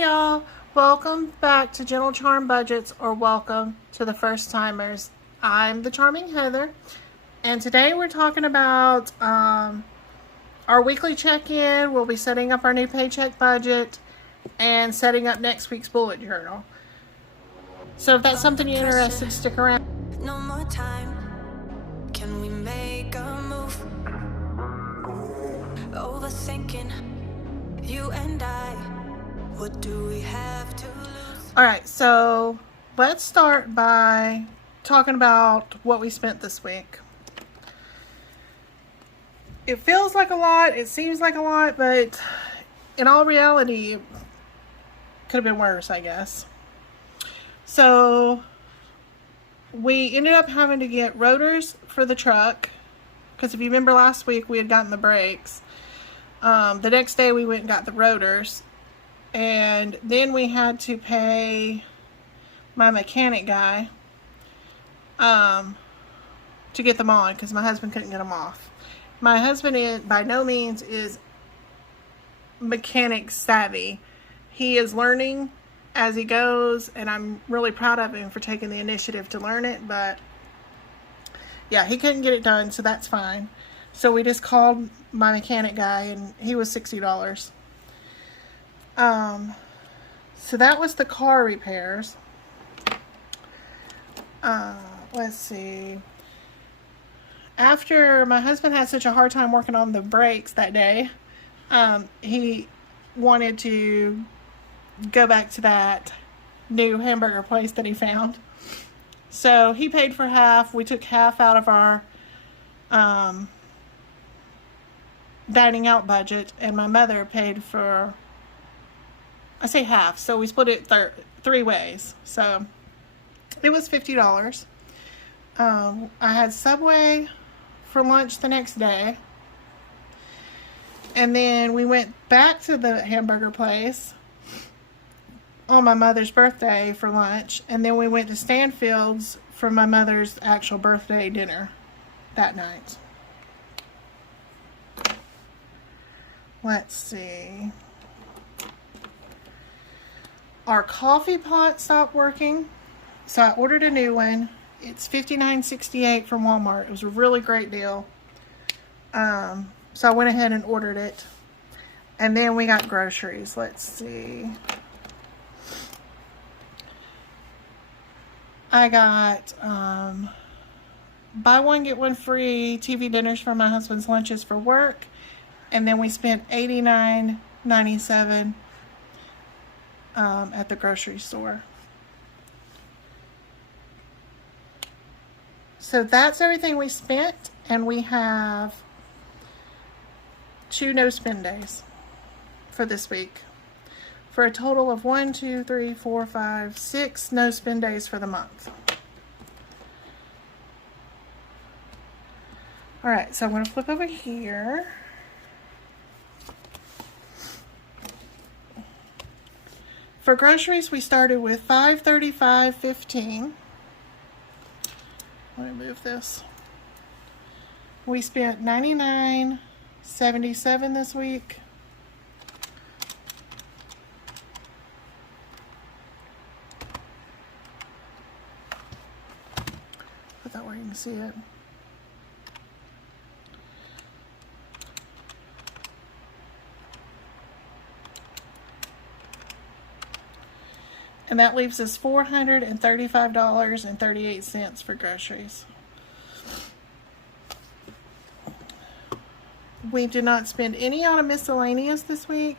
Hey y'all, welcome back to Gentle Charm Budgets, or welcome to the first timers. I'm the Charming Heather, and today we're talking about our weekly check-in. We'll be setting up our new paycheck budget and setting up next week's bullet journal. So if that's something you're interested, stick around. No more time. Can we make a move? Overthinking, you and I. What do we have to lose? Alright, so let's start by talking about what we spent this week. It feels like a lot, it seems like a lot, but in all reality, it could have been worse, I guess. So we ended up having to get rotors for the truck, because if you remember last week we had gotten the brakes. The next day we went and got the rotors, and then we had to pay my mechanic guy to get them on, because my husband couldn't get them off. My husband by no means is mechanic savvy. He is learning as he goes, and I'm really proud of him for taking the initiative to learn it, but yeah, he couldn't get it done, so that's fine. So we just called my mechanic guy, and he was $60. So that was the car repairs. Let's see. After my husband had such a hard time working on the brakes that day, he wanted to go back to that new hamburger place that he found. So he paid for half. We took half out of our dining out budget, and my mother paid for, I say half, so we split it three ways. So it was $50. I had Subway for lunch the next day, and then we went back to the hamburger place on my mother's birthday for lunch, and then we went to Stanfield's for my mother's actual birthday dinner that night. Let's see. Our coffee pot stopped working, so I ordered a new one. It's $59.68 from Walmart. It was a really great deal. So I went ahead and ordered it. And then we got groceries. Let's see. I got buy one, get one free TV dinners for my husband's lunches for work. And then we spent $89.97 at the grocery store. So that's everything we spent, and we have 2 no-spend days for this week, for a total of 1, 2, 3, 4, 5, 6 no-spend days for the month. Alright, so I'm going to flip over here. For groceries, we started with $535.15. Let me move this. We spent $99.77 this week. Put that where you can see it. And that leaves us $435.38 for groceries. We did not spend any on a miscellaneous this week,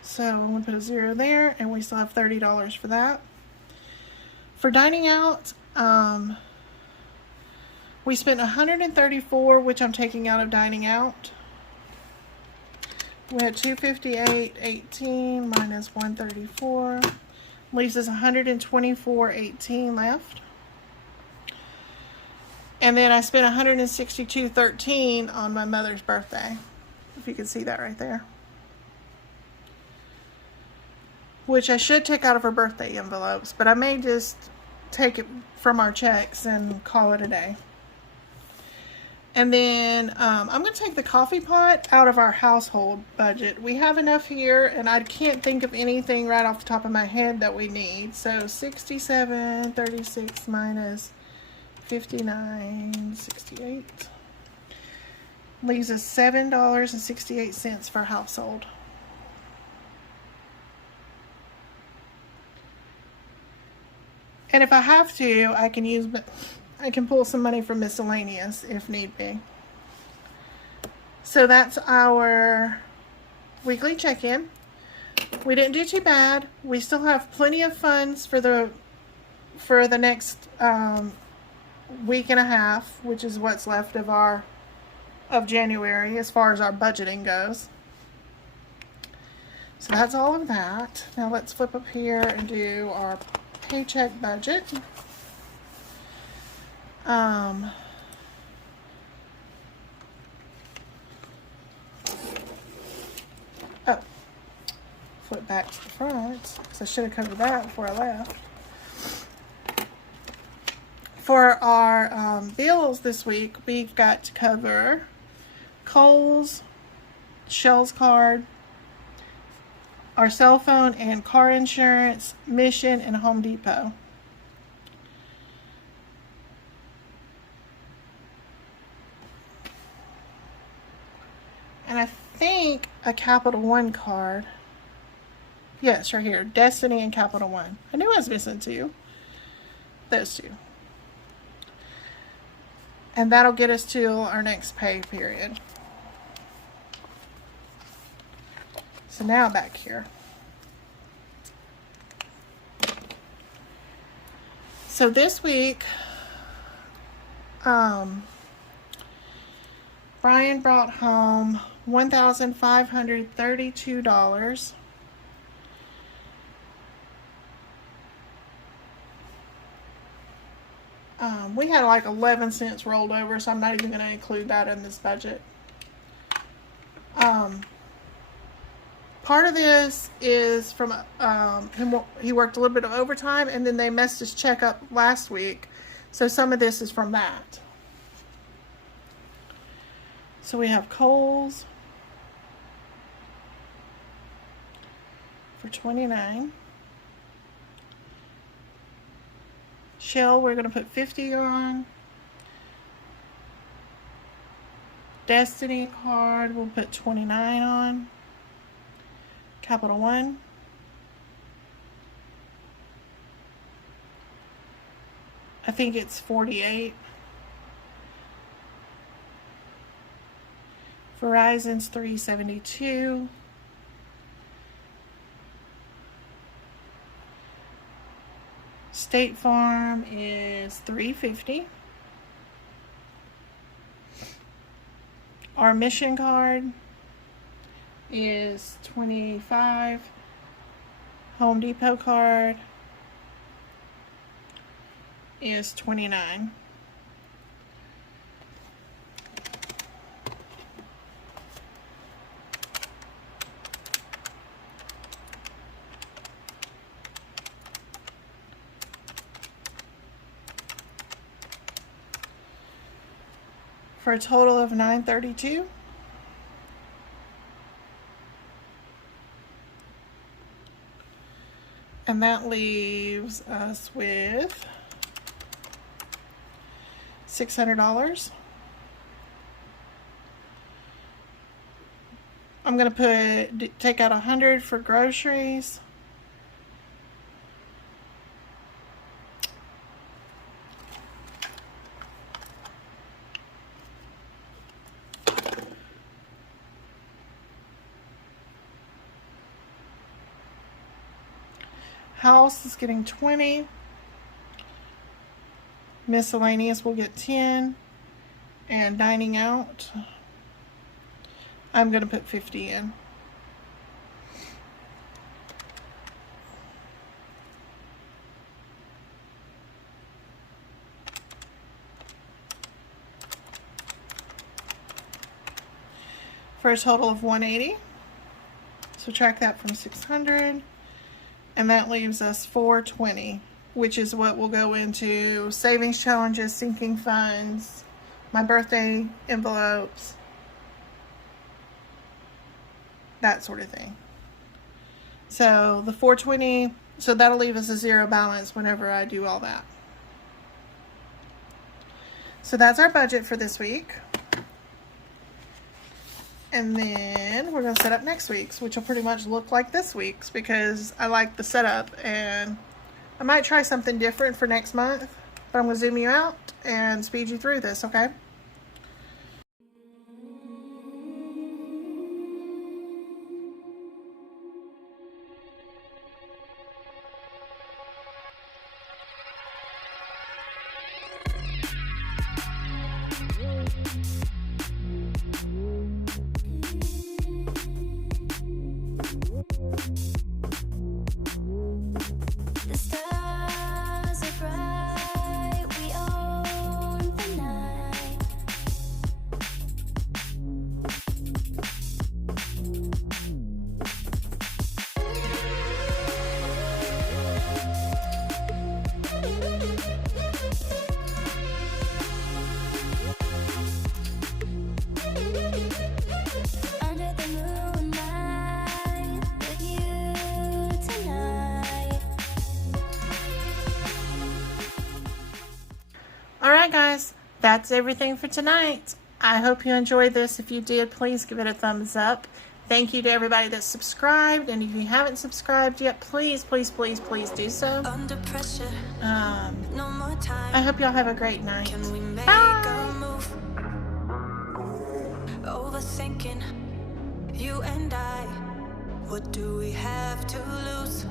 so I'm going to put a 0 there, and we still have $30 for that. For dining out, we spent $134, which I'm taking out of dining out. We had $258.18 minus $134. Leaves us $124.18 left. And then I spent $162.13 on my mother's birthday, if you can see that right there. Which I should take out of her birthday envelopes, but I may just take it from our checks and call it a day. And then I'm going to take the coffee pot out of our household budget. We have enough here, and I can't think of anything right off the top of my head that we need. So 67.36 minus 59.68 leaves us $7.68 for household. And if I have to, I can pull some money from miscellaneous if need be. So that's our weekly check-in. We didn't do too bad. We still have plenty of funds for the next week and a half, which is what's left of January as far as our budgeting goes. So that's all of that. Now let's flip up here and do our paycheck budget. Flip back to the front because I should have covered that before I left. For our bills this week, we've got to cover Kohl's, Shell's card, our cell phone and car insurance, Mission, and Home Depot. And I think a Capital One card. Yes, right here. Destiny and Capital One. I knew I was missing two. Those two. And that'll get us to our next pay period. So now back here. So this week, Brian brought home $1,532. We had like 11 cents rolled over, so I'm not even going to include that in this budget. Part of this is from he worked a little bit of overtime, and then they messed his check up last week. So some of this is from that. So we have Kohl's for $29. Shell, we're going to put 50 on. Destiny card, we'll put 29 on. Capital One. I think it's 48. Verizon's 372. State Farm is 350. Our Mission card is 25. Home Depot card is 29. For a total of $932. And that leaves us with $600. I'm going to take out 100 for groceries. House is getting 20. Miscellaneous will get 10. And dining out, I'm going to put 50 in. For a total of 180. Subtract that from 600. And that leaves us 420, which is what will go into savings challenges, sinking funds, my birthday envelopes, that sort of thing. So the $420, so that'll leave us a zero balance whenever I do all that. So that's our budget for this week. And then we're going to set up next week's, which will pretty much look like this week's because I like the setup, and I might try something different for next month, but I'm going to zoom you out and speed you through this, okay? The stars are bright, we own the night. Under the moonlight with you tonight. Alright guys, that's everything for tonight. I hope you enjoyed this. If you did, please give it a thumbs up. Thank you to everybody that's subscribed, and if you haven't subscribed yet, please, please, please, please do so. Under pressure, no more time. I hope y'all have a great night. Can we make Bye. a move? Overthinking, you and I. What do we have to lose?